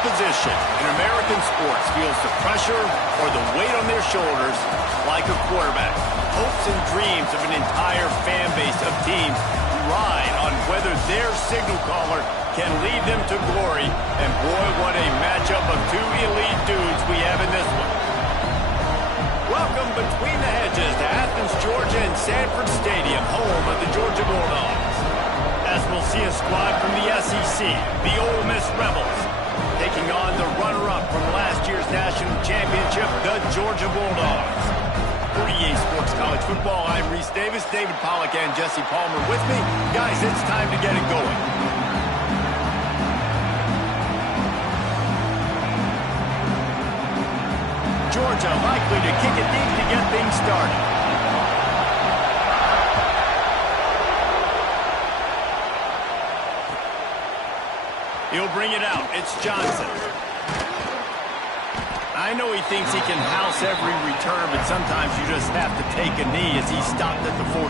position in American sports feels the pressure or the weight on their shoulders like a quarterback. Hopes and dreams of an entire fan base of teams ride on whether their signal caller can lead them to glory. And boy, what a matchup of two elite dudes we have in this one. Welcome between the hedges to Athens, Georgia and Sanford Stadium, home of the Georgia Bulldogs. As we'll see a squad from the SEC, the Ole Miss Rebels, taking on the runner-up from last year's national championship, the Georgia Bulldogs. For EA Sports College Football, I'm Reese Davis, David Pollack and Jesse Palmer with me. Guys, it's time to get it going. Georgia likely to kick it deep to get things started. He'll bring it out. It's Johnson. I know he thinks he can house every return, but sometimes you just have to take a knee as he stopped at the 14.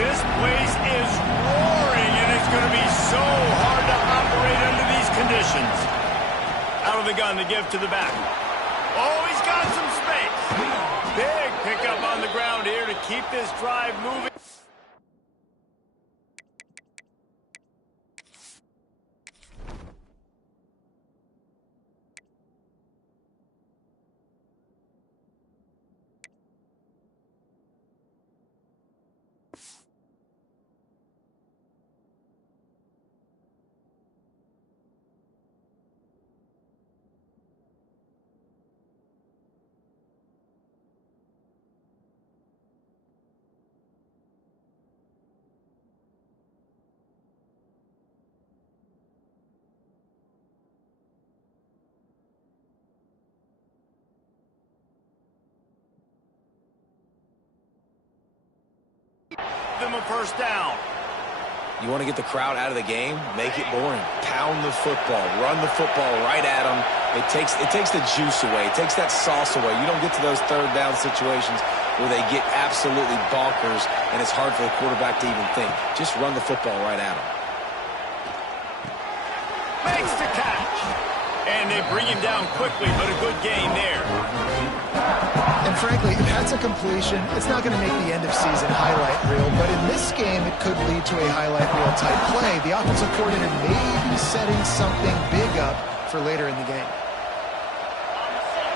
This place is roaring, and it's going to be so hard to operate under these conditions. Out of the gun to give to the back. Oh, he's got some space. Big pickup on the ground here to keep this drive moving. Them a first down. You want to get the crowd out of the game? Make it boring. Pound the football. Run the football right at them. It takes the juice away. It takes that sauce away. You don't get to those third down situations where they get absolutely bonkers and it's hard for the quarterback to even think. Just run the football right at them. Makes the catch. And they bring him down quickly, but a good gain there. And frankly, if that's a completion, it's not going to make the end-of-season highlight reel. But in this game, it could lead to a highlight reel type play. The offensive coordinator may be setting something big up for later in the game.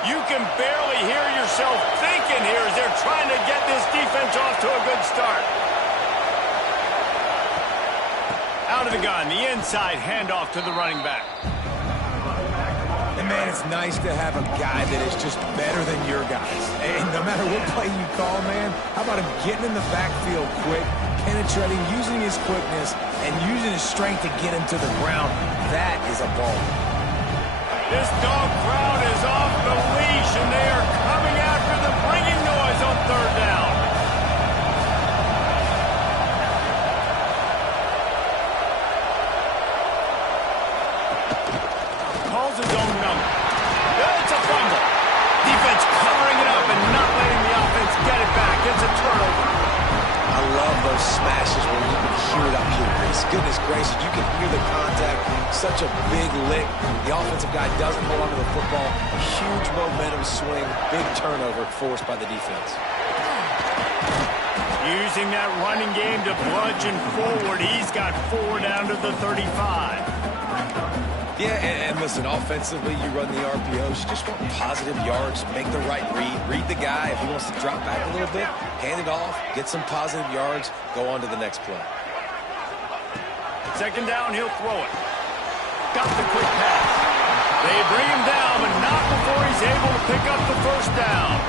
You can barely hear yourself thinking here as they're trying to get this defense off to a good start. Out of the gun, the inside handoff to the running back. And, man, it's nice to have a guy that is just better than your guys. And no matter what play you call, man, how about him getting in the backfield quick, penetrating, using his quickness, and using his strength to get him to the ground? That is a ball. This dog crowd is off the leash, and they are coming after them, bringing noise on third down. Calls his own number. It's a fumble. Defense covering it up and not letting the offense get it back. It's a turnover. I love those smashes where you can hear it up here, Reese. Goodness gracious, you can hear the contact. Such a big lick. The offensive guy doesn't hold on to the football. Huge momentum swing. Big turnover forced by the defense. Using that running game to bludgeon forward. He's got 4 down to the 35. Yeah, and listen, offensively, you run the RPOs. You just want positive yards, make the right read the guy. If he wants to drop back a little bit, hand it off, get some positive yards, go on to the next play. Second down, he'll throw it. Got the quick pass. They bring him down, but not before he's able to pick up the first down.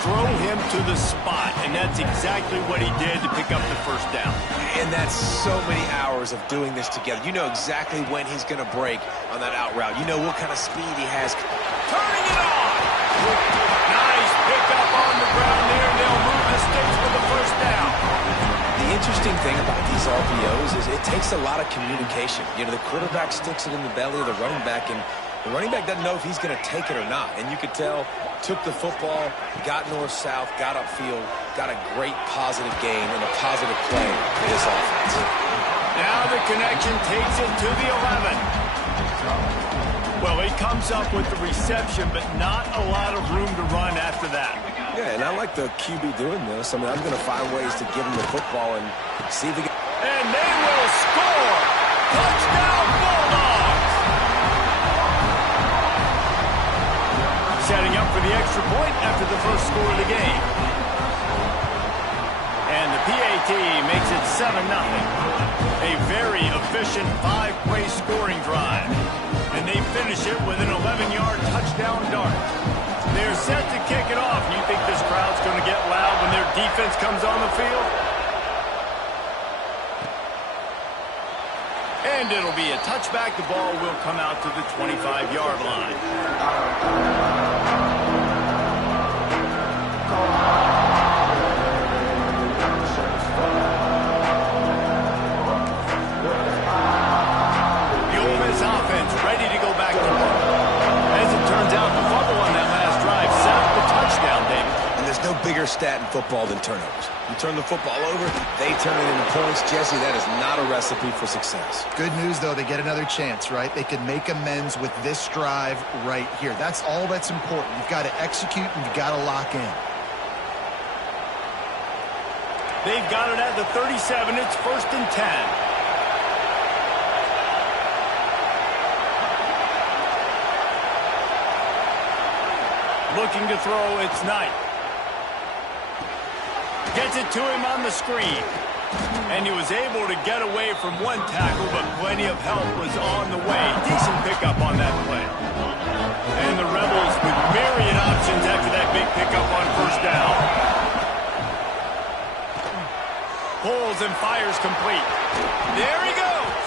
Throw him to the spot, and that's exactly what he did to pick up the first down. And that's so many hours of doing this together. You know exactly when he's going to break on that out route. You know what kind of speed he has. Turning it on! Nice pickup on the ground there, and they'll move the sticks for the first down. The interesting thing about these RPOs is it takes a lot of communication. You know, the quarterback sticks it in the belly of the running back, and the running back doesn't know if he's going to take it or not. And you could tell, took the football, got north-south, got upfield, got a great positive gain and a positive play for this offense. Now the connection takes it to the 11. Well, he comes up with the reception, but not a lot of room to run after that. Yeah, and I like the QB doing this. I mean, I'm going to find ways to give him the football and see if he can. And they will score! Touchdown, Bulldogs! Setting up for the extra point after the first score of the game. And the PAT makes it 7-0. A very efficient 5-play scoring drive. And they finish it with an 11-yard touchdown dart. They're set to kick it off. You think this crowd's going to get loud when their defense comes on the field? And it'll be a touchback. The ball will come out to the 25-yard line. The Ole Miss offense ready to go back to work. As it turns out, the fumble on that last drive set up the touchdown, David. And there's no bigger stat in football than turnovers. You turn the football over, they turn it into points. Jesse, that is not a recipe for success. Good news, though, they get another chance, right? They can make amends with this drive right here. That's all that's important. You've got to execute and you've got to lock in. They've got it at the 37. It's 1st and 10. Looking to throw, it's Knight. Gets it to him on the screen. And he was able to get away from one tackle, but plenty of help was on the way. Decent pickup on that play. And the Rebels with myriad options after that big pickup on 1st down. Pulls and fires complete. There he goes.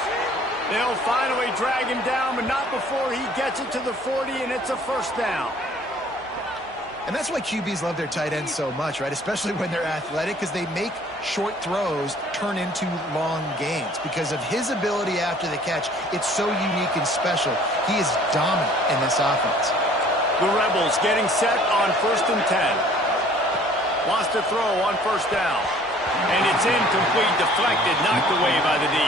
They'll finally drag him down, but not before he gets it to the 40, and it's a 1st down. And that's why QBs love their tight ends so much, right? Especially when they're athletic, because they make short throws turn into long gains. Because of his ability after the catch, it's so unique and special. He is dominant in this offense. The Rebels getting set on 1st and 10. Wants to throw on 1st down. And it's incomplete, deflected, knocked away by the D.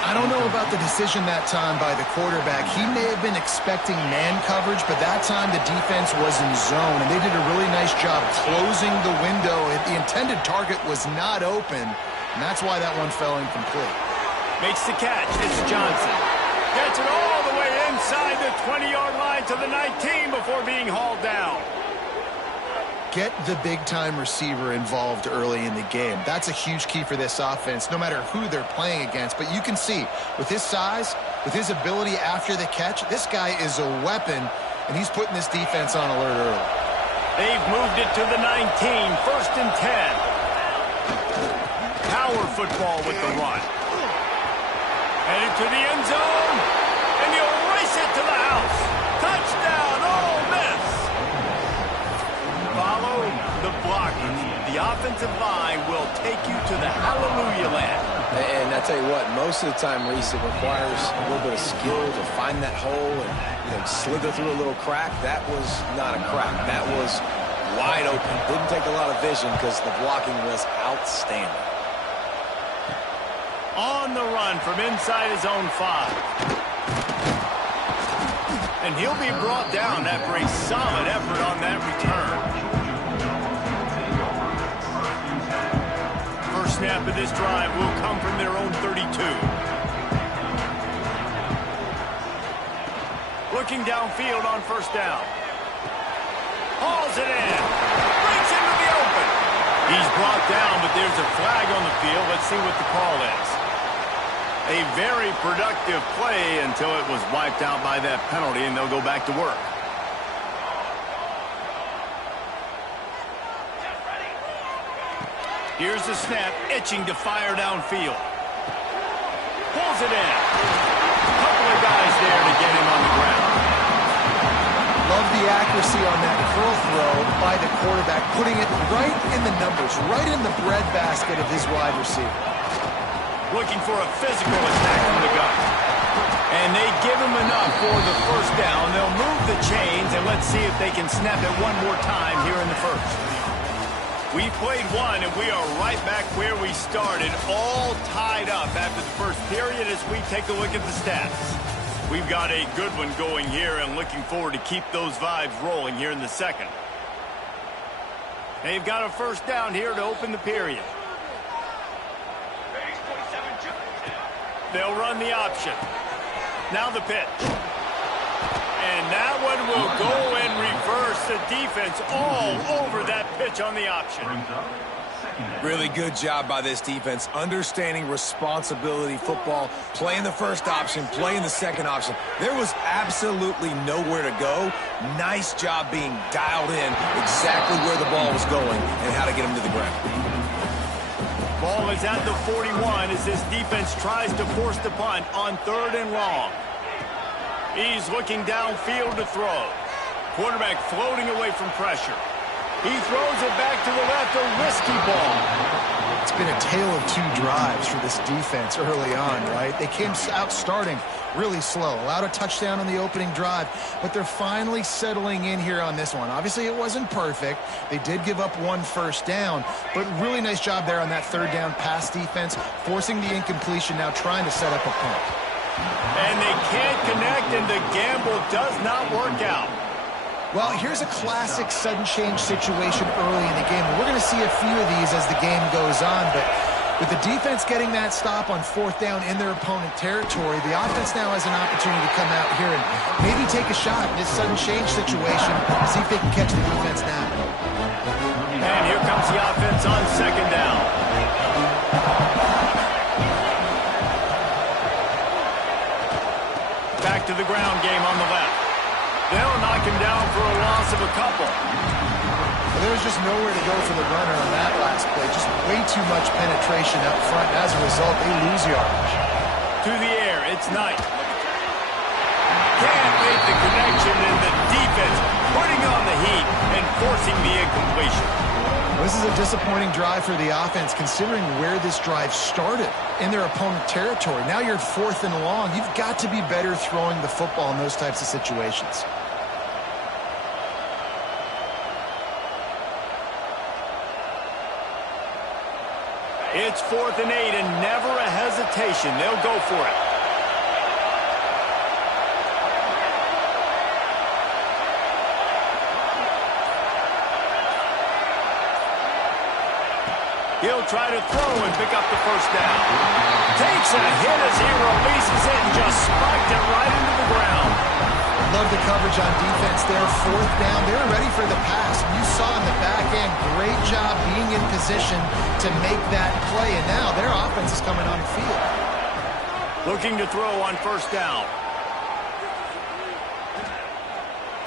I don't know about the decision that time by the quarterback. He may have been expecting man coverage, but that time the defense was in zone, and they did a really nice job closing the window. The intended target was not open, and that's why that one fell incomplete. Makes the catch. It's Johnson. Gets it all the way inside the 20-yard line to the 19 before being hauled down. Get the big-time receiver involved early in the game. That's a huge key for this offense, no matter who they're playing against. But you can see, with his size, with his ability after the catch, this guy is a weapon, and he's putting this defense on alert early. They've moved it to the 19, 1st and 10. Power football with the run. Headed to the end zone, and he'll race it to the house. Touchdown, Ole Miss. Follow the blocking. The offensive line will take you to the hallelujah land. And I tell you what, most of the time, Reese, it requires a little bit of skill to find that hole and slither through a little crack. That was not a crack. That was wide open. Didn't take a lot of vision because the blocking was outstanding. On the run from inside his own 5. And he'll be brought down after a solid effort on that return. First snap of this drive will come from their own 32. Looking downfield on 1st down. Hauls it in. Breaks into the open. He's brought down, but there's a flag on the field. Let's see what the call is. A very productive play until it was wiped out by that penalty, and they'll go back to work. Here's the snap, itching to fire downfield. Pulls it in. A couple of guys there to get him on the ground. Love the accuracy on that curl throw by the quarterback, putting it right in the numbers, right in the breadbasket of his wide receiver. Looking for a physical attack from the gun. And they give him enough for the 1st down. They'll move the chains, and let's see if they can snap it one more time here in the 1st. We played one, and we are right back where we started, all tied up after the first period as we take a look at the stats. We've got a good one going here and looking forward to keep those vibes rolling here in the second. They've got a first down here to open the period. They'll run the option. Now the pitch. And that one will go and reverse the defense all over that pitch on the option. Really good job by this defense, understanding responsibility football, playing the first option, playing the second option. There was absolutely nowhere to go. Nice job being dialed in exactly where the ball was going and how to get him to the ground. Ball is at the 41 as this defense tries to force the punt on 3rd and long. He's looking downfield to throw. Quarterback floating away from pressure. He throws it back to the left, a risky ball. It's been a tale of two drives for this defense early on, right? They came out starting really slow, allowed a touchdown on the opening drive, but they're finally settling in here on this one. Obviously, it wasn't perfect. They did give up 1 first down, but really nice job there on that 3rd down pass defense, forcing the incompletion, now trying to set up a punt. And they can't connect, and the gamble does not work out. Well, here's a classic sudden change situation early in the game. We're going to see a few of these as the game goes on, but with the defense getting that stop on 4th down in their opponent territory, the offense now has an opportunity to come out here and maybe take a shot in this sudden change situation, see if they can catch the defense now. And here comes the offense on 2nd down. Back to the ground game on the left. They'll knock him down for a loss of a couple. Well, there was just nowhere to go for the runner on that last play. Just way too much penetration up front. As a result, they lose yardage. To the air, it's Knight. Can't make the connection, and the defense putting on the heat and forcing the incompletion. This is a disappointing drive for the offense, considering where this drive started in their opponent territory. Now you're 4th and long. You've got to be better throwing the football in those types of situations. It's 4th and 8, and never a hesitation. They'll go for it. He'll try to throw and pick up the first down. Takes a hit as he releases it and just spiked it right into the ground. Love the coverage on defense there. 4th down. They were ready for the pass. You saw in the back end, great job being in position to make that play. And now their offense is coming on the field. Looking to throw on 1st down.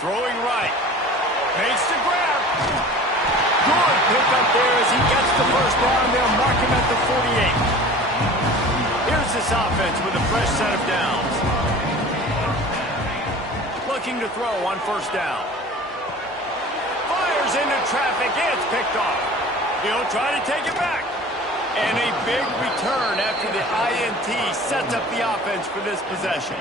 Throwing right. Makes the grab. Good pick up there as he gets the first down. They'll mark him at the 48. Here's this offense with a fresh set of downs. Looking to throw on 1st down. Fires into traffic. It's picked off. He'll try to take it back. And a big return after the INT sets up the offense for this possession.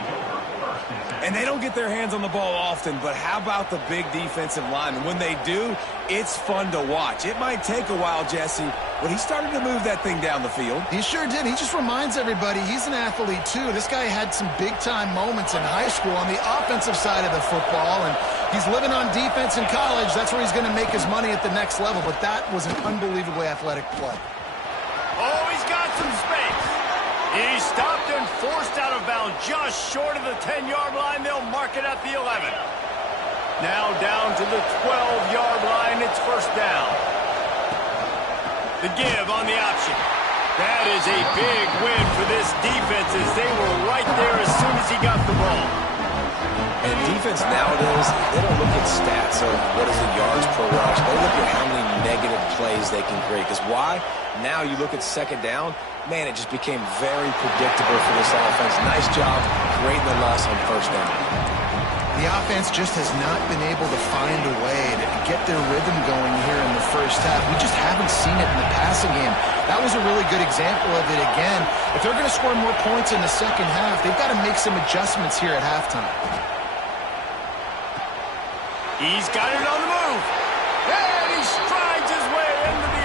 And they don't get their hands on the ball often, but how about the big defensive line? And when they do, it's fun to watch. It might take a while, Jesse, but he started to move that thing down the field. He sure did. He just reminds everybody he's an athlete, too. This guy had some big-time moments in high school on the offensive side of the football, and he's living on defense in college. That's where he's going to make his money at the next level, but that was an unbelievably athletic play. Oh, he's got some space. He's stopped and forced out of bounds just short of the 10-yard line. They'll mark it at the 11. Now down to the 12-yard line. It's 1st down. The give on the option. That is a big win for this defense as they were right there as soon as he got the ball. And defense nowadays, they don't look at stats of what is the yards per rush. They look at how many negative plays they can create. Because why? Now you look at 2nd down, man, it just became very predictable for this offense. Nice job creating the loss on 1st down. The offense just has not been able to find a way to get their rhythm going here in the first half. We just haven't seen it in the passing game. That was a really good example of it again. If they're going to score more points in the second half, they've got to make some adjustments here at halftime. He's got it on the move. And he strides his way into the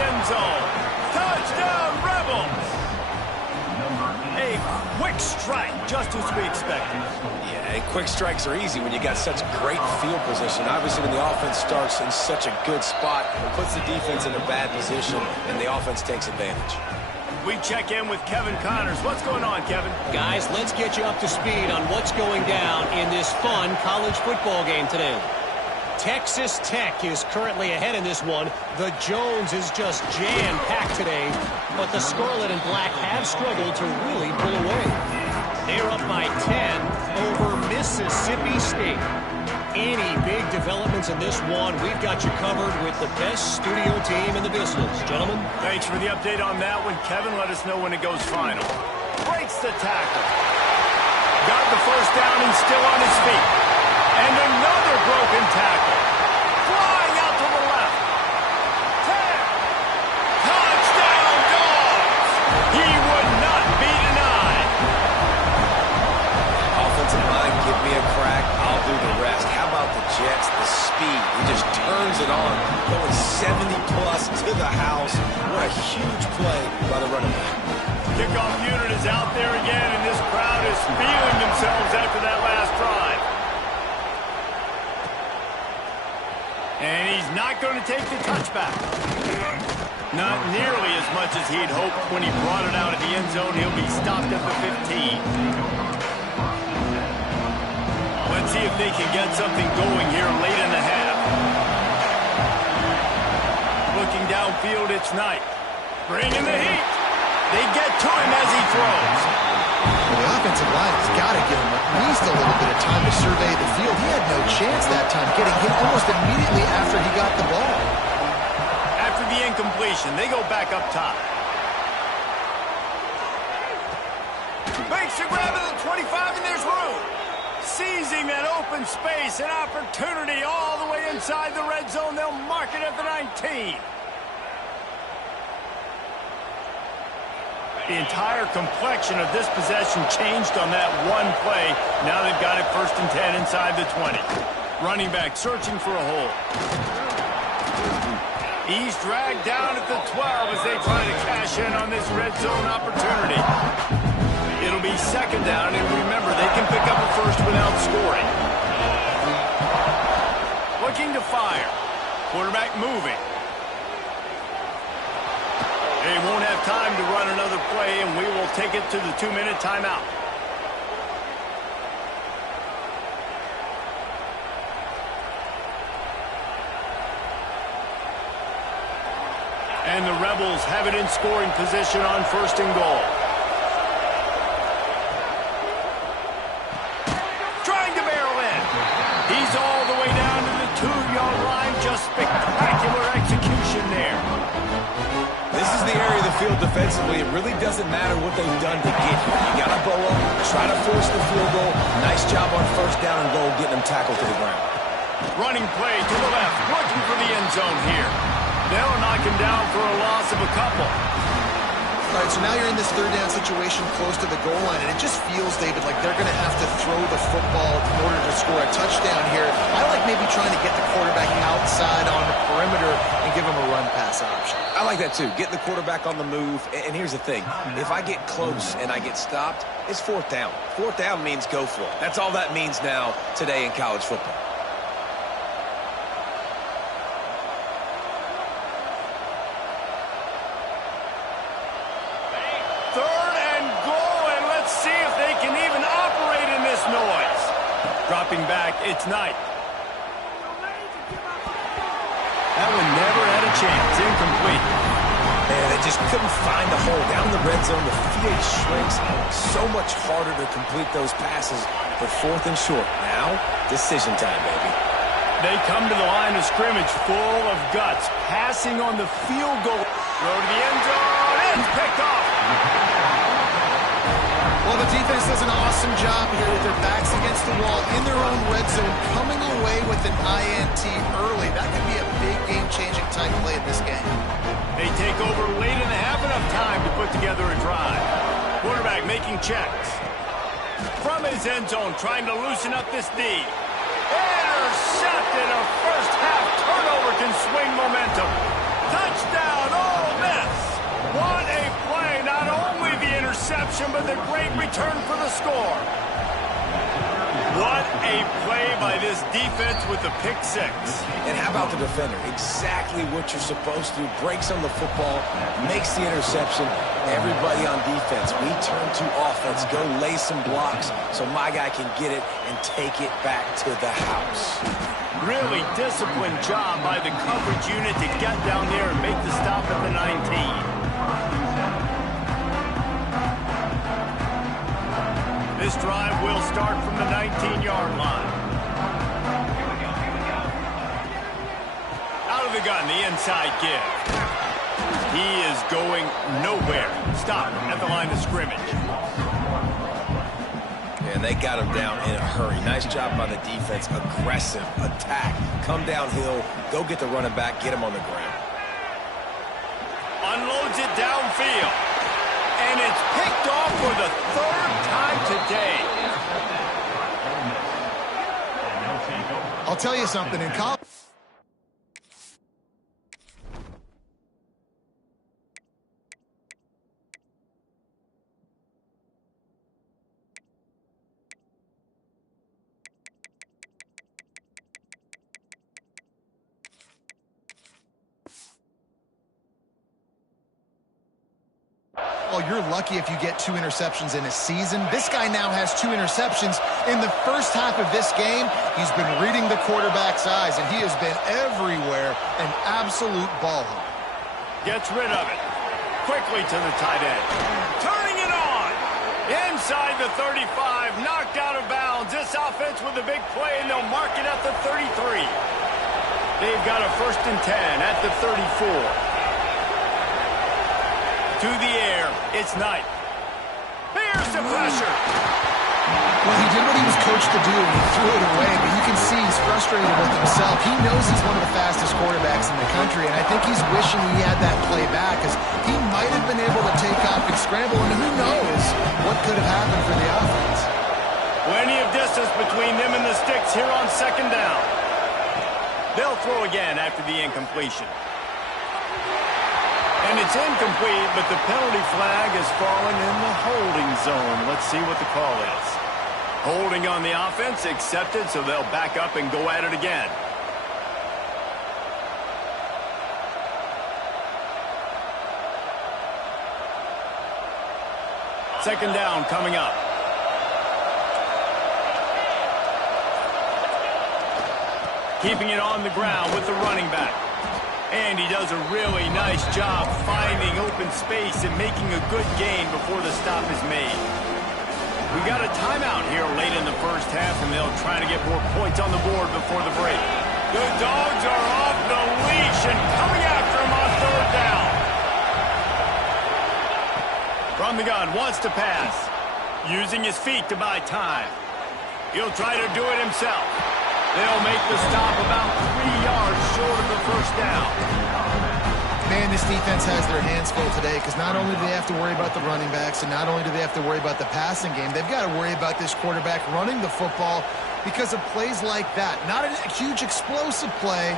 a quick strike, just as we expected. Yeah, and quick strikes are easy when you got such great field position. Obviously, when the offense starts in such a good spot, it puts the defense in a bad position, and the offense takes advantage. We check in with Kevin Connors. What's going on, Kevin? Guys, let's get you up to speed on what's going down in this fun college football game today. Texas Tech is currently ahead in this one. The Jones is just jam-packed today, but the Scarlet and Black have struggled to really pull away. They're up by 10 over Mississippi State. Any big developments in this one, we've got you covered with the best studio team in the business. Gentlemen? Thanks for the update on that one, Kevin. Let us know when it goes final. Breaks the tackle. Got the first down and still on his feet. And another broken tackle. Flying out to the left. 10. Touchdown, Dogs! He would not be denied. Offensive line, give me a crack. I'll do the rest. How about the Jets? The speed. He just turns it on. Going 70-plus to the house. What a huge play by the running back. Kickoff unit is out there again, and this crowd is feeling themselves after that last drive. And he's not going to take the touchback. Not nearly as much as he'd hoped when he brought it out of the end zone. He'll be stopped at the 15. Let's see if they can get something going here late in the half. Looking downfield, it's Knight. Bringing the heat. They get to him as he throws. Well, the offensive line has got to give him at least a little bit of time to survey the field. He had no chance that time, getting hit almost immediately after he got the ball. After the incompletion, they go back up top. Makes the grab at the 25, and there's room. Seizing that open space, an opportunity all the way inside the red zone. They'll mark it at the 19. The entire complexion of this possession changed on that one play. Now they've got it 1st and 10 inside the 20. Running back searching for a hole. He's dragged down at the 12 as they try to cash in on this red zone opportunity. It'll be 2nd down, and remember, they can pick up a first without scoring. Looking to fire. Quarterback moving. They won't have time to run another play, and we will take it to the 2-minute timeout. And the Rebels have it in scoring position on 1st and goal. Trying to barrel in. He's all the way down to the 2-yard line. Just spectacular execution there. This is the area of the field defensively. It really doesn't matter what they've done to get here. You got to bow up, try to force the field goal. Nice job on 1st down and goal, getting them tackled to the ground. Running play to the left, looking for the end zone here. They'll knock him down for a loss of a couple. All right, so now you're in this 3rd down situation close to the goal line, and it just feels, David, like they're going to have to throw the football in order to score a touchdown here. I like maybe trying to get the quarterback outside on the perimeter and give him a run-pass option. I like that, too. Get the quarterback on the move. And here's the thing. If I get close and I get stopped, it's 4th down. 4th down means go for it. That's all that means now today in college football. Dropping back, it's Knight. That one never had a chance. Incomplete. Man, they just couldn't find a hole. Down in the red zone, the field shrinks. So much harder to complete those passes. But 4th and short. Now, decision time, baby. They come to the line of scrimmage full of guts. Passing on the field goal. Throw to the end zone. It's picked off. Well, the defense does an awesome job here with their backs against the wall in their own red zone, coming away with an INT early. That could be a big game-changing type play in this game. They take over late in the half, enough time to put together a drive. Quarterback making checks. From his end zone, trying to loosen up this D. Intercepted. A first-half turnover can swing momentum. Touchdown, Ole Miss. What a play. Not only the interception, interception, but the great return for the score. What a play by this defense with the pick six. And how about the defender? Exactly what you're supposed to do. Breaks on the football, makes the interception. Everybody on defense, we turn to offense. Go lay some blocks so my guy can get it and take it back to the house. Really disciplined job by the coverage unit to get down there and make the stop at the 19. This drive will start from the 19-yard line. Out of the gun, the inside give. He is going nowhere. Stop at the line of scrimmage. And they got him down in a hurry. Nice job by the defense. Aggressive attack. Come downhill. Go get the running back. Get him on the ground. Unloads it downfield. And it's picked off for the third time today. I'll tell you something. In college... Well, you're lucky if you get 2 interceptions in a season. This guy now has 2 interceptions. In the first half of this game, he's been reading the quarterback's eyes, and he has been everywhere, an absolute ball hawk. Gets rid of it. Quickly to the tight end. Turning it on. Inside the 35, knocked out of bounds. This offense with a big play, and they'll mark it at the 33. They've got a 1st and 10 at the 34. To the air, it's Knight. Here's the pressure. Well, he did what he was coached to do, and he threw it away, but you can see he's frustrated with himself. He knows he's one of the fastest quarterbacks in the country, and I think he's wishing he had that play back, because he might have been able to take off and scramble, and who knows what could have happened for the offense. Plenty of distance between them and the sticks here on 2nd down. They'll throw again after the incompletion. And it's incomplete, but the penalty flag has fallen in the holding zone. Let's see what the call is. Holding on the offense, accepted, so they'll back up and go at it again. Second down coming up. Keeping it on the ground with the running back. And he does a really nice job finding open space and making a good gain before the stop is made. We got a timeout here late in the first half, and they'll try to get more points on the board before the break. The Dogs are off the leash and coming after him on 3rd down. From the gun, wants to pass. Using his feet to buy time. He'll try to do it himself. They'll make the stop about 3 yards short of the 1st down. Man, this defense has their hands full today, because not only do they have to worry about the running backs, and not only do they have to worry about the passing game, they've got to worry about this quarterback running the football because of plays like that. Not a huge explosive play,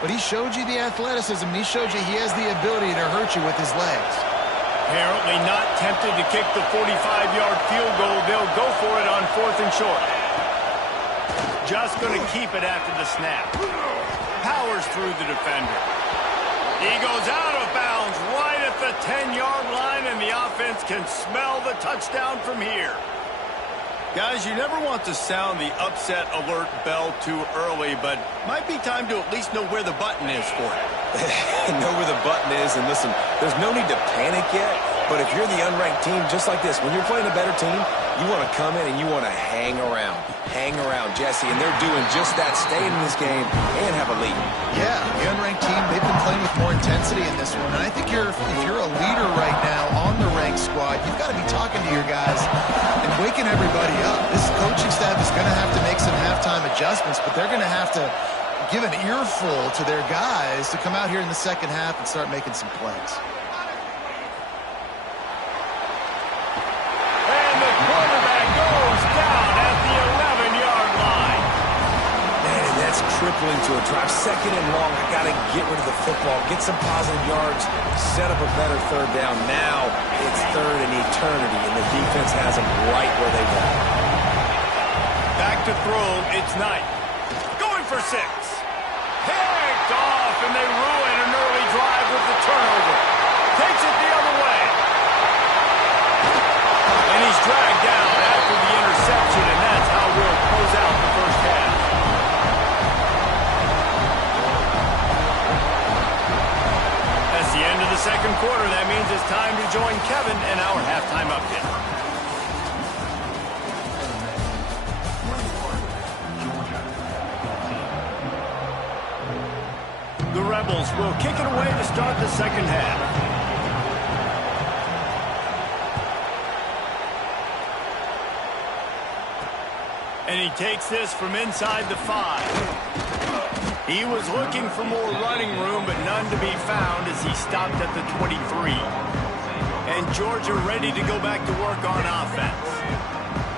but he showed you the athleticism. He showed you he has the ability to hurt you with his legs. Apparently not tempted to kick the 45-yard field goal. They'll go for it on 4th and short. Just going to keep it after the snap. Powers through the defender. He goes out of bounds right at the 10-yard line, and the offense can smell the touchdown from here. Guys, you never want to sound the upset alert bell too early, but might be time to at least know where the button is for it. Know where the button is, and listen, there's no need to panic yet, but if you're the unranked team, just like this, when you're playing a better team, you want to come in and you want to hang around. Hang around, Jesse, and they're doing just that, staying in this game and have a lead. Yeah, the unranked team, they've been playing with more intensity in this one, and I think if you're a leader right now on the ranked squad, you've got to be talking to your guys and waking everybody up. This coaching staff is going to have to make some halftime adjustments, but they're going to have to give an earful to their guys to come out here in the second half and start making some plays. And the quarterback goes down at the 11-yard line. Man, that's triple crippling to a drive. Second and long, I got to get rid of the football, get some positive yards, set up a better third down. Now it's third and eternity, and the defense has them right where they want. Back to throw, it's Knight. Going for 6. Picked off, and they ruin an early drive with the turnover. Takes it the other way. And he's dragged down after the interception, and that's how we'll close out the first half. That's the end of the second quarter. That means it's time to join Kevin in our halftime update. The Rebels will kick it away to start the second half. And he takes this from inside the 5. He was looking for more running room, but none to be found as he stopped at the 23. And Georgia ready to go back to work on offense.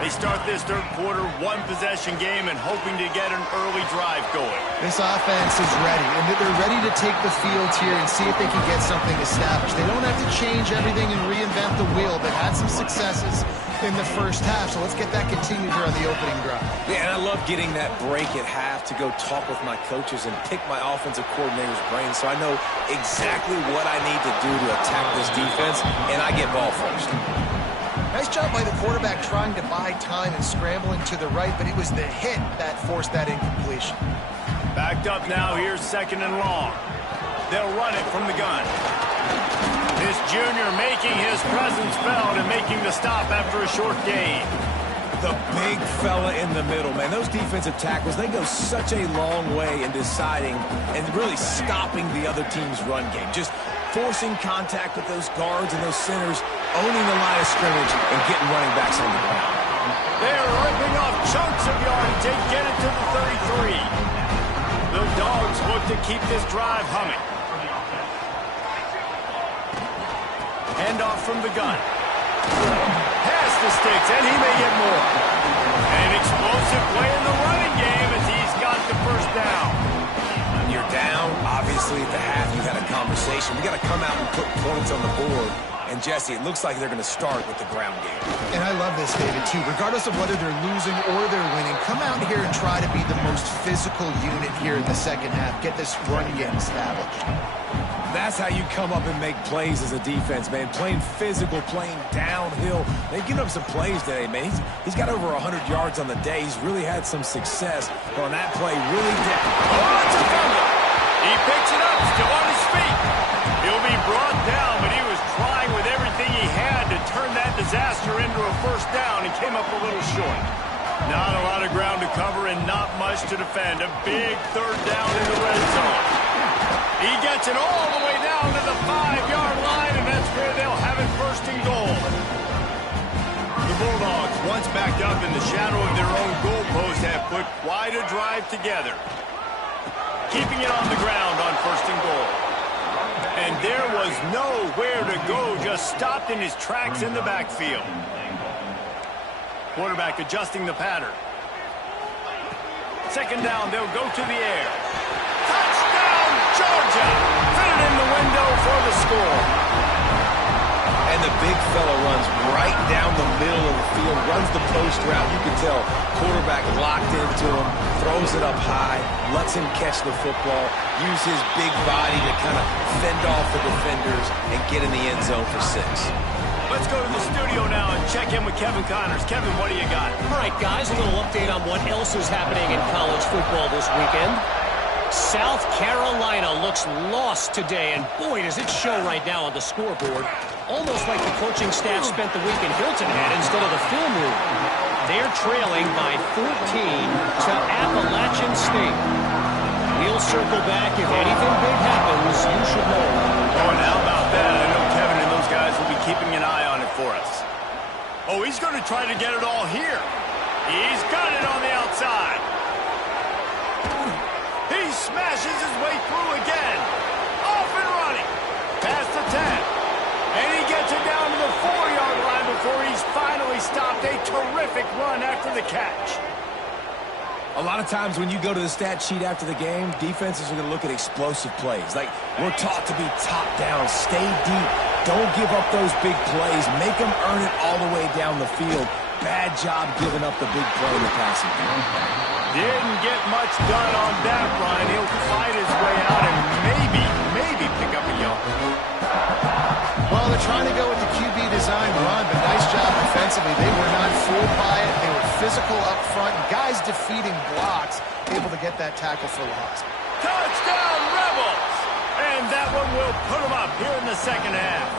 They start this third quarter, one-possession game, and hoping to get an early drive going. This offense is ready, and they're ready to take the field here and see if they can get something established. They don't have to change everything and reinvent the wheel. They've had some successes in the first half, so let's get that continued here on the opening drive. Yeah, and I love getting that break at half to go talk with my coaches and pick my offensive coordinator's brain so I know exactly what I need to do to attack this defense, and I get ball first. Nice job by the quarterback trying to buy time and scrambling to the right, but it was the hit that forced that incompletion. Backed up now, here's second and long. They'll run it from the gun. This junior making his presence felt and making the stop after a short gain. The big fella in the middle, man. Those defensive tackles, they go such a long way in deciding and really stopping the other team's run game. Just forcing contact with those guards and those centers, owning the line of scrimmage, and getting running backs on the ground. They're ripping off chunks of yardage. They get it to the 33. The Dogs look to keep this drive humming. Handoff from the gun. Pass the sticks, and he may get more. An explosive play in the running game as he's got the first down. When you're down, obviously at the half you had a conversation. We got to come out and put points on the board. And Jesse, it looks like they're going to start with the ground game. And I love this, David, too. Regardless of whether they're losing or they're winning, come out here and try to be the most physical unit here in the second half. Get this run game established. That's how you come up and make plays as a defense, man. Playing physical, playing downhill. They've given up some plays today, man. He's got over 100 yards on the day. He's really had some success on that play. Really down. Oh, it's a fumble. He picks it up, still on his feet. He'll be brought down, but he was trying with everything he had to turn that disaster into a first down and came up a little short. Not a lot of ground to cover and not much to defend. A big third down in the red zone. He gets it all the way down to the 5-yard line, and that's where they'll have it first and goal. The Bulldogs, once backed up in the shadow of their own goalpost, have put quite a drive together. Keeping it on the ground on first and goal. And there was nowhere to go, just stopped in his tracks in the backfield. Quarterback adjusting the pattern. Second down, they'll go to the air. Touchdown, Georgia! Fitted in the window for the score. And the big fella runs right down the middle of the field, runs the post route. You can tell quarterback locked into him, throws it up high, lets him catch the football, use his big body to kind of fend off the defenders and get in the end zone for 6. Let's go to the studio now and check in with Kevin Connors. Kevin, what do you got? All right, guys, a little update on what else is happening in college football this weekend. South Carolina looks lost today, and boy, does it show right now on the scoreboard. Almost like the coaching staff spent the week in Hilton Head instead of the film room. They're trailing by 14 to Appalachian State. We'll circle back. If anything big happens, you should know. Oh, and how about that? I know Kevin and those guys will be keeping an eye on it for us. Oh, he's going to try to get it all here. He's got it on the outside. He smashes his way through again. Off and running. Past the 10. And he gets it down to the 4-yard line before he's finally stopped. A terrific run after the catch. A lot of times when you go to the stat sheet after the game, defenses are going to look at explosive plays. Like, we're taught to be top down, stay deep, don't give up those big plays, make them earn it all the way down the field. Bad job giving up the big play in the passing game. Didn't get much done on that run. He'll fight his way out and maybe pick up a yard. Well, they're trying to go with the QB design run, but nice job defensively. They were not fooled by it. They were physical up front, and guys defeating blocks, able to get that tackle for loss. Touchdown, Rebels! And that one will put them up here in the second half.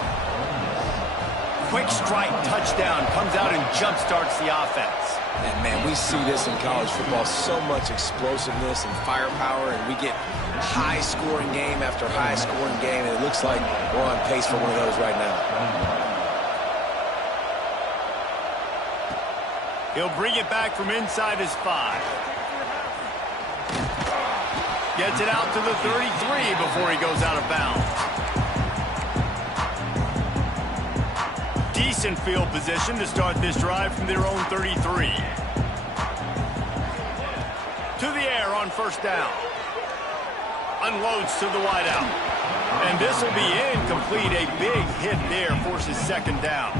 Quick strike touchdown comes out and jump-starts the offense. And, man, we see this in college football, so much explosiveness and firepower, and we get high-scoring game after high-scoring game, and it looks like we're on pace for one of those right now. He'll bring it back from inside his 5. Gets it out to the 33 before he goes out of bounds. Decent field position to start this drive from their own 33. To the air on first down. Unloads to the wideout. And this will be incomplete. A big hit there forces second down.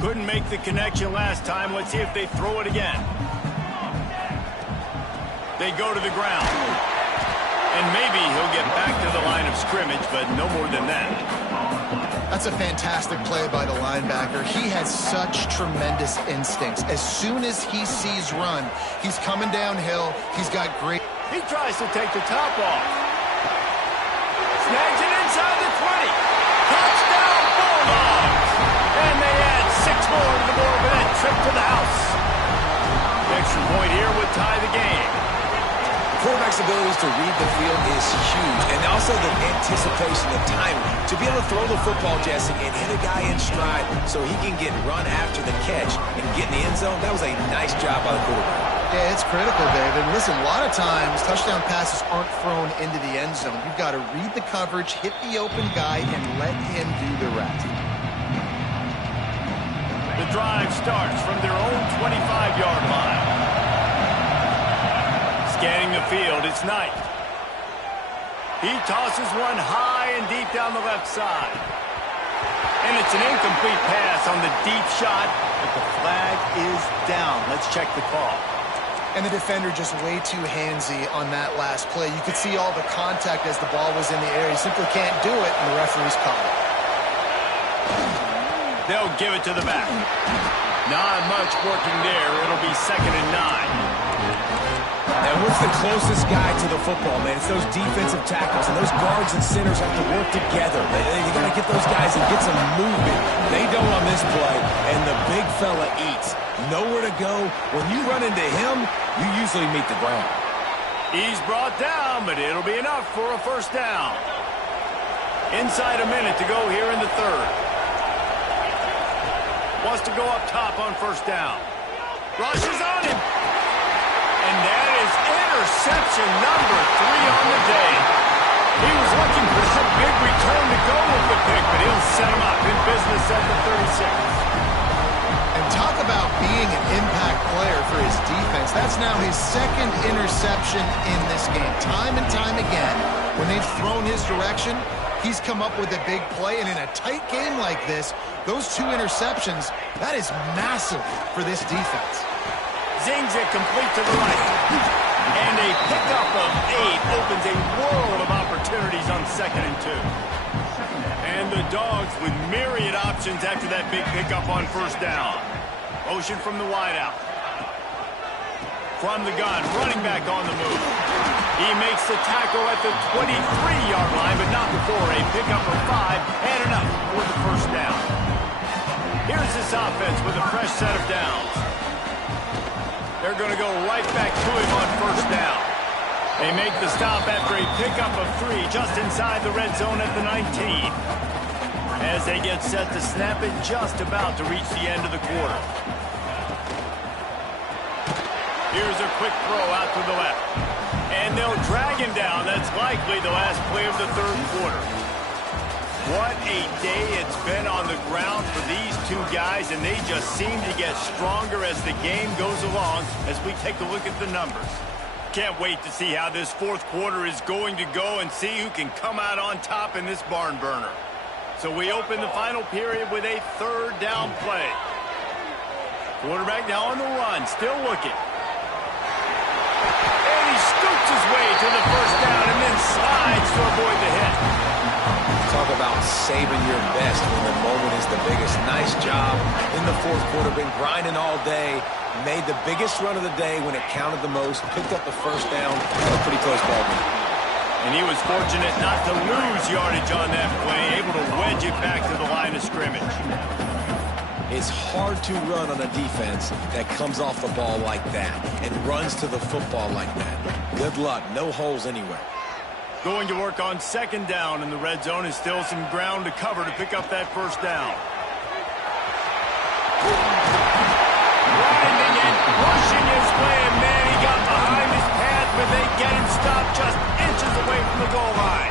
Couldn't make the connection last time. Let's see if they throw it again. They go to the ground. And maybe he'll get back to the line of scrimmage, but no more than that. That's a fantastic play by the linebacker. He has such tremendous instincts. As soon as he sees run, he's coming downhill. He's got great... He tries to take the top off. Snags it inside the 20. Touchdown, Bulldogs! And they add 6 more to the board with that trip to the house. The extra point here would tie the game. Quarterback's abilities to read the field is huge, and also the anticipation, the timing. To be able to throw the football, Jesse, and hit a guy in stride so he can get run after the catch and get in the end zone, that was a nice job by the quarterback. Yeah, it's critical, David. Listen, a lot of times touchdown passes aren't thrown into the end zone. You've got to read the coverage, hit the open guy, and let him do the rest. The drive starts from their own 25-yard line. Scanning the field, it's Knight. He tosses one high and deep down the left side. And it's an incomplete pass on the deep shot, but the flag is down. Let's check the call. And the defender just way too handsy on that last play. You could see all the contact as the ball was in the air. He simply can't do it, and the referee's called it. They'll give it to the back. Not much working there. It'll be 2nd and 9. And what's the closest guy to the football, man? It's those defensive tackles, and those guards and centers have to work together. They got to get those guys and get some movement. They don't on this play, and the big fella eats. Nowhere to go. When you run into him, you usually meet the ground. He's brought down, but it'll be enough for a first down. Inside a minute to go here in the 3rd. Wants to go up top on first down. Rushes on him. And that is interception number 3 on the day. He was looking for some big return to go with the pick, but he'll set him up in business at the 36. And talk about being an impact player for his defense. That's now his 2nd interception in this game. Time and time again, when they've thrown his direction, he's come up with a big play. And in a tight game like this, those 2 interceptions, that is massive for this defense. Zings it complete to the right. And a pickup of 8 opens a world of opportunities on 2nd and 2. And the Dogs with myriad options after that big pickup on first down. Motion from the wideout. From the gun, running back on the move. He makes the tackle at the 23-yard line, but not before a pickup of 5 and enough for the first down. Here's this offense with a fresh set of downs. They're going to go right back to him on first down. They make the stop after a pickup of 3 just inside the red zone at the 19. As they get set to snap it just about to reach the end of the quarter. Here's a quick throw out to the left. And they'll drag him down. That's likely the last play of the third quarter. What a day it's been on the ground for these two guys, and they just seem to get stronger as the game goes along as we take a look at the numbers. Can't wait to see how this fourth quarter is going to go and see who can come out on top in this barn burner. So we open the final period with a third down play. Quarterback now on the run, still looking. And he scoots his way to the first down and then slides to avoid the hit. Talk about saving your best when the moment is the biggest. Nice job in the fourth quarter. Been grinding all day. Made the biggest run of the day when it counted the most. Picked up the first down. A pretty close ball game. And he was fortunate not to lose yardage on that play. Able to wedge it back to the line of scrimmage. It's hard to run on a defense that comes off the ball like that and runs to the football like that. Good luck. No holes anywhere. Going to work on second down, and the red zone is still some ground to cover to pick up that first down. Grinding and pushing his way, and man, he got behind his pads, but they get him stopped just inches away from the goal line.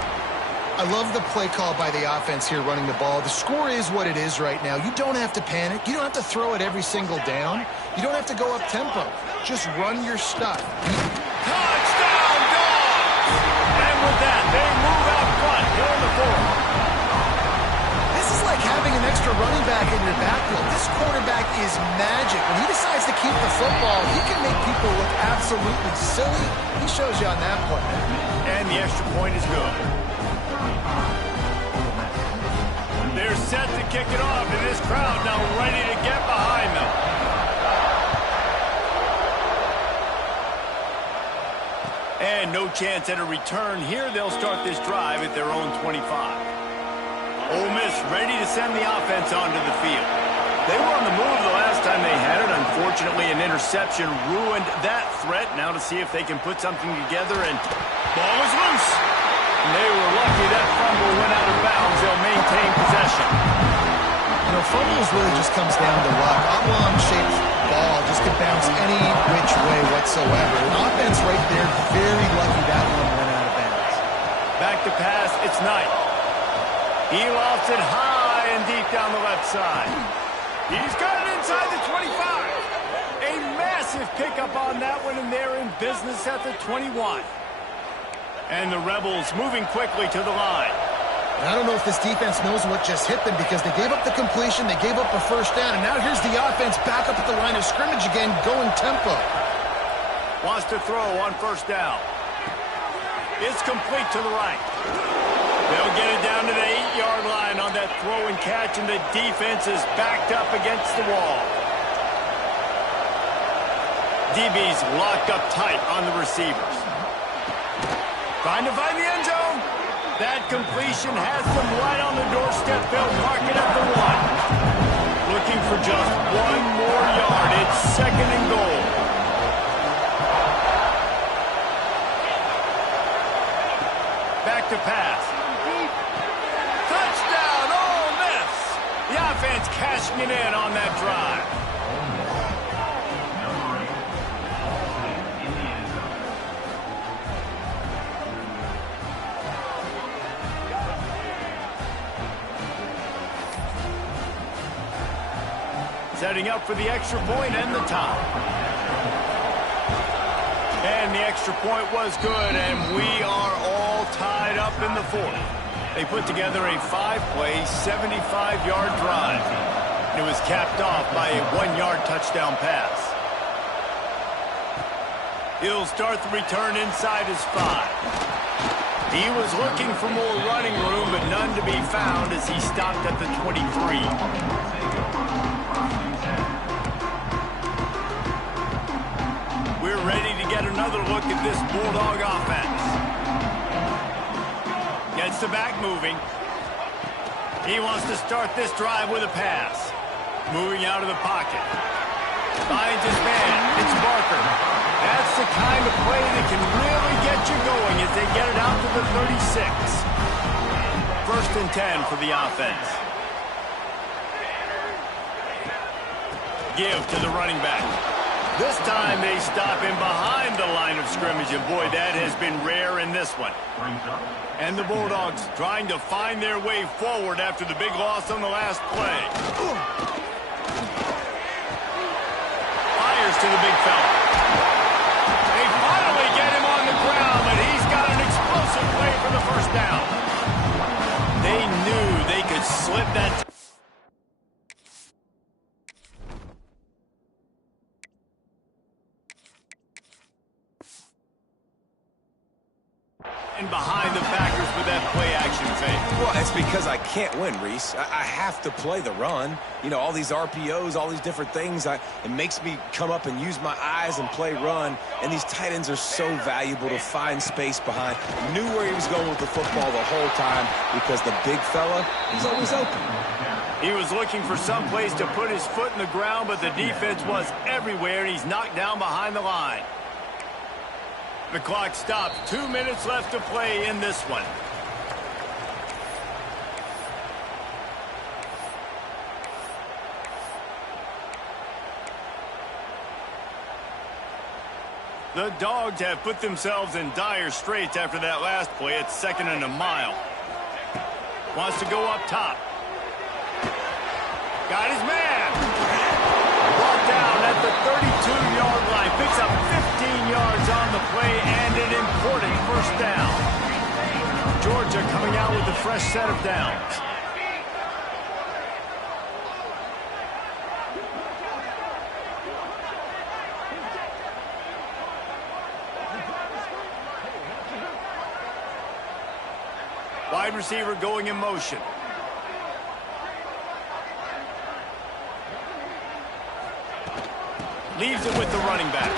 I love the play call by the offense here running the ball. The score is what it is right now. You don't have to panic. You don't have to throw it every single down. You don't have to go up tempo. Just run your stuff. Touchdown, Dogs! And with that, they move out front here in the fourth. This is like having an extra running back in your backfield. This quarterback is magic. When he decides to keep the football, he can make people look absolutely silly. He shows you on that play. And the extra point is good. They're set to kick it off, and this crowd now ready to get behind them. And no chance at a return here. They'll start this drive at their own 25. Ole Miss ready to send the offense onto the field. They were on the move the last time they had it. Unfortunately, an interception ruined that threat. Now to see if they can put something together, and ball is loose. And they were lucky that fumble went out of bounds. They'll maintain possession. You know, fumbles really just comes down to luck. Oblong-shaped ball just could bounce any which way whatsoever. An offense right there, very lucky that one went out of bounds. Back to pass, it's Knight. He lofts it high and deep down the left side. He's got it inside the 25. A massive pickup on that one, and they're in business at the 21. And the Rebels moving quickly to the line. And I don't know if this defense knows what just hit them, because they gave up the completion, they gave up a first down, and now here's the offense back up at the line of scrimmage again, going tempo. Wants to throw on first down. It's complete to the right. They'll get it down to the 8-yard line on that throw and catch, and the defense is backed up against the wall. DB's locked up tight on the receivers. Trying to find the end zone. That completion has them right on the doorstep. They'll mark it at the 1. Looking for just one more yard. It's second and goal. Back to pass. Touchdown, Ole Miss. The offense cashing it in on that drive. Setting up for the extra point and the tie. And the extra point was good, and we are all tied up in the fourth. They put together a 5-play, 75-yard drive. It was capped off by a 1-yard touchdown pass. He'll start the return inside his 5. He was looking for more running room, but none to be found as he stopped at the 23. We're ready to get another look at this Bulldog offense. Gets the back moving. He wants to start this drive with a pass. Moving out of the pocket. Finds his man. It's Barker. That's the kind of play that can really get you going as they get it out to the 36. First and 10 for the offense. Give to the running back. This time they stop him behind the line of scrimmage, and boy, that has been rare in this one. And the Bulldogs trying to find their way forward after the big loss on the last play. Fires to the big fella. They finally get him on the ground, but he's got an explosive play for the first down. They knew they could slip that. And behind the Packers with that play-action fake. Well, it's because I can't win, Reese. I have to play the run. You know, all these RPOs, all these different things. It makes me come up and use my eyes and play run. And these tight ends are so valuable to find space behind. Knew where he was going with the football the whole time because the big fella, he's always open. He was looking for some place to put his foot in the ground, but the defense was everywhere, and he's knocked down behind the line. The clock stops. 2 minutes left to play in this one. The Dogs have put themselves in dire straits after that last play. It's 2nd and a mile. Wants to go up top. Got his man. Brought down at the 32-yard line. Picks up 15 yards on the play and an important first down. Georgia coming out with a fresh set of downs. Wide receiver going in motion. Leaves it with the running back.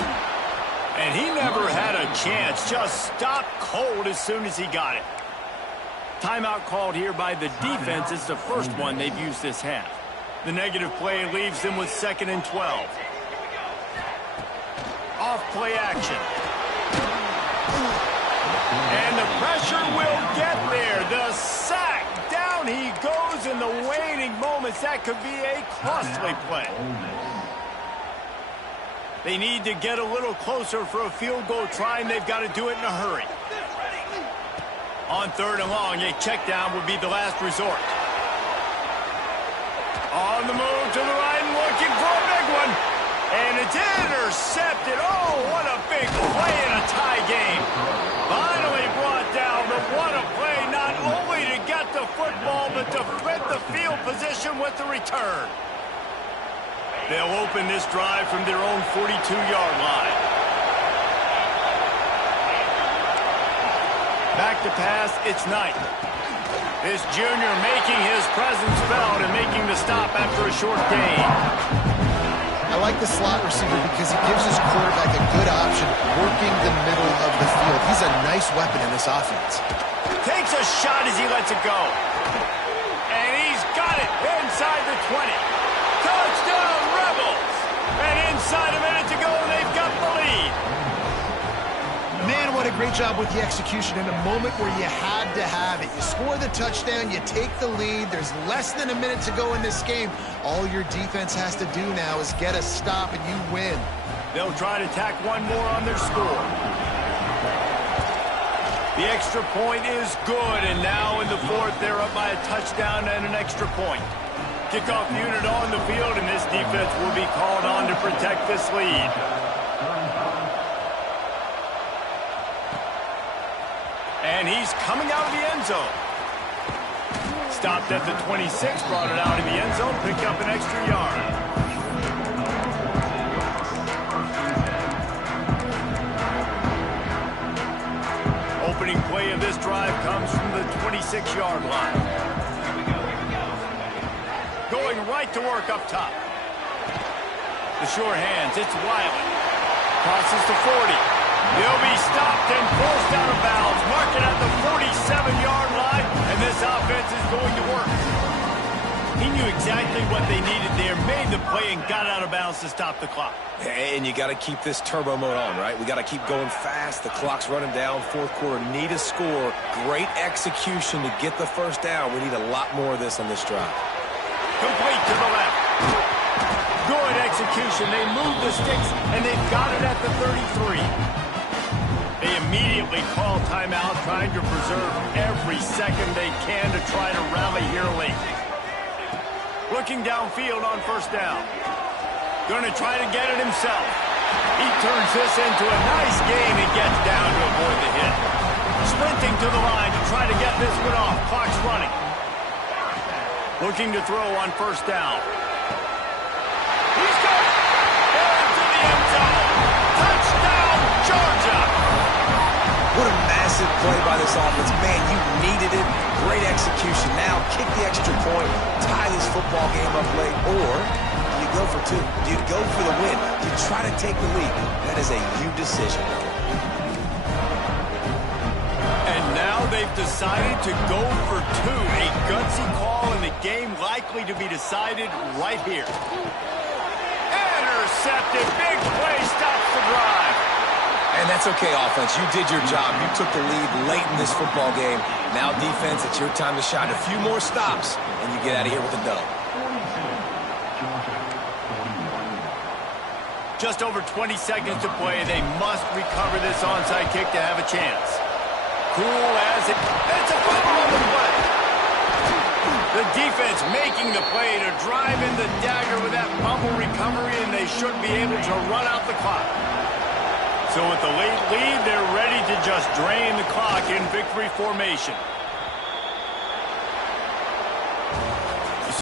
And he never had a chance. Just stopped cold as soon as he got it. Timeout called here by the defense. It's the first one they've used this half. The negative play leaves them with 2nd and 12. Off play action. And the pressure will get there. The sack. Down he goes in the waning moments. That could be a costly play. They need to get a little closer for a field goal try, and they've got to do it in a hurry. On 3rd and long, a check down would be the last resort. On the move to the right and looking for a big one. And it's intercepted. Oh, what a big play in a tie game. Finally brought down, but what a play not only to get the football, but to flip the field position with the return. They'll open this drive from their own 42-yard line. Back to pass, it's Knight. This junior making his presence felt and making the stop after a short gain. I like the slot receiver because he gives his quarterback a good option working the middle of the field. He's a nice weapon in this offense. Takes a shot as he lets it go. And he's got it inside the 20. Touchdown, Rebels! And inside a minute to go, they've got the lead. Man, what a great job with the execution in a moment where you had to have it. You score the touchdown, you take the lead. There's less than a minute to go in this game. All your defense has to do now is get a stop and you win. They'll try to tack one more on their score. The extra point is good, and now in the 4th, they're up by a touchdown and an extra point. Kickoff unit on the field, and this defense will be called on to protect this lead. And he's coming out of the end zone. Stopped at the 26, brought it out of the end zone, picked up an extra yard. Opening play of this drive comes from the 26-yard line. Going right to work up top. The sure hands, it's Wiley. Crosses to 40. He'll be stopped and forced out of bounds. Marking at the 47-yard line, and this offense is going to work. He knew exactly what they needed there, made the play, and got out of bounds to stop the clock. And you got to keep this turbo mode on, right? We got to keep going fast. The clock's running down. 4th quarter, need a score. Great execution to get the first down. We need a lot more of this on this drive. Complete to the left. Good execution. execution. They move the sticks, and they've got it at the 33. They immediately call timeout, trying to preserve every second they can to try to rally here late. Looking downfield on first down. Going to try to get it himself. He turns this into a nice gain and gets down to avoid the hit. Sprinting to the line to try to get this one off. Clock's running. Looking to throw on first down. He's got it! Into the end zone. Touchdown, Georgia! What a massive play by this offense. Man, you needed it. Great execution. Now kick the extra point, tie this football game up late, or you go for two. You go for the win. You try to take the lead. That is a you decision. And now they've decided to go for two. A gutsy call, and the game likely to be decided right here. Intercepted. Big play stops the drive. And that's okay, offense. You did your job. You took the lead late in this football game. Now, defense, it's your time to shine. A few more stops, and you get out of here with a dub. Just over 20 seconds to play. They must recover this onside kick to have a chance. Cool as it. It's a fumble on the play. The defense making the play to drive in the dagger with that fumble recovery, and they should be able to run out the clock. So with the late lead, they're ready to just drain the clock in victory formation.